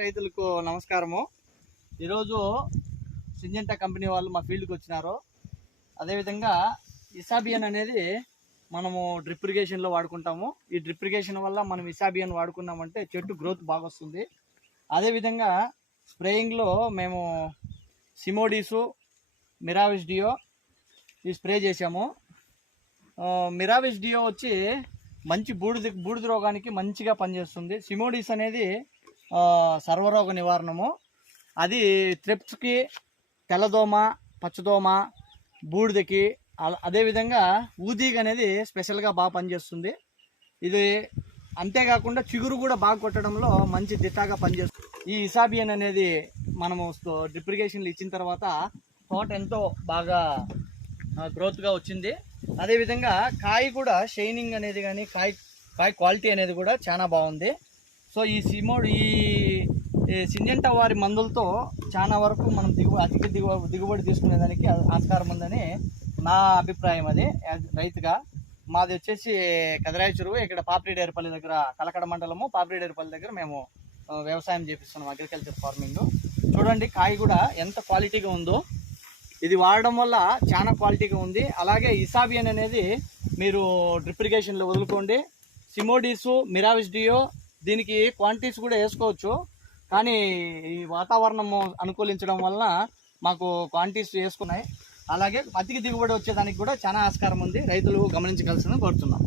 రైతులకు నమస్కారము. ఈరోజు సింజెంటా కంపెనీ వాళ్ళు మా ఫీల్డ్కి వచ్చినారు. అదేవిధంగా ఇసాబియన్ అనేది మనము డ్రిప్ ఇరిగేషన్లో వాడుకుంటాము. ఈ డ్రిప్ ఇరిగేషన్ వల్ల మనం ఇసాబియన్ వాడుకున్నామంటే చెట్టు గ్రోత్ బాగా వస్తుంది. అదేవిధంగా స్ప్రేయింగ్లో మేము సిమోడీసు, మిరావిస్ డియో ఈ స్ప్రే చేసాము. మిరావిస్ డియో వచ్చి మంచి బూడిద రోగానికి మంచిగా పనిచేస్తుంది. సిమోడీస్ అనేది సర్వరోగ నివారణము. అది త్రిప్స్కి, తెల్లదోమ, పచ్చదోమ, బూడిదకి, అదేవిధంగా ఊదీగ అనేది స్పెషల్గా బాగా పనిచేస్తుంది. ఇది అంతేకాకుండా చిగురు కూడా బాగా కొట్టడంలో మంచి దిట్టాగా పనిచేస్తుంది. ఈ ఇసాబియన్ అనేది మనము డ్రిప్ ఇరిగేషన్లు ఇచ్చిన తర్వాత తోట ఎంతో బాగా గ్రోత్గా వచ్చింది. అదేవిధంగా కాయ కూడా షైనింగ్ అనేది కానీ కాయ క్వాలిటీ అనేది కూడా చాలా బాగుంది. సో ఈ సింజెంటా వారి మందులతో చాలా వరకు మనం అధిక దిగుబడి తీసుకునేదానికి ఆస్కారం ఉందని నా అభిప్రాయం. అది రైతుగా మాది వచ్చేసి కదిరాయి చెరువు, ఇక్కడ పాపిరెడ్డిపల్లి దగ్గర, కలకడ మండలము పాపిరెడ్డిపల్లి దగ్గర మేము వ్యవసాయం చేపిస్తున్నాం, అగ్రికల్చర్ ఫార్మింగ్. చూడండి కాయ కూడా ఎంత క్వాలిటీగా ఉందో. ఇది వాడడం వల్ల చాలా క్వాలిటీగా ఉంది. అలాగే ఇసాబియన్ అనేది మీరు డ్రిప్ ఇరిగేషన్లో వదులుకోండి. సిమోడీసు, మిరావిస్ డియో దీనికి క్వాంటిటీస్ కూడా వేసుకోవచ్చు, కానీ ఈ వాతావరణం అనుకూలించడం వలన మాకు క్వాంటిటీస్ వేసుకున్నాయి. అలాగే అధిక దిగుబడి వచ్చేదానికి కూడా చాలా ఆస్కారం ఉంది. రైతులు గమనించగలసిన కోరుతున్నాం.